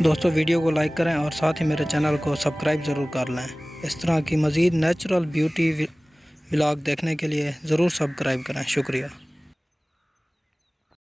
दोस्तों वीडियो को लाइक करें और साथ ही मेरे चैनल को सब्सक्राइब ज़रूर कर लें। इस तरह की मज़ीद नेचुरल ब्यूटी व्लॉग देखने के लिए ज़रूर सब्सक्राइब करें। शुक्रिया।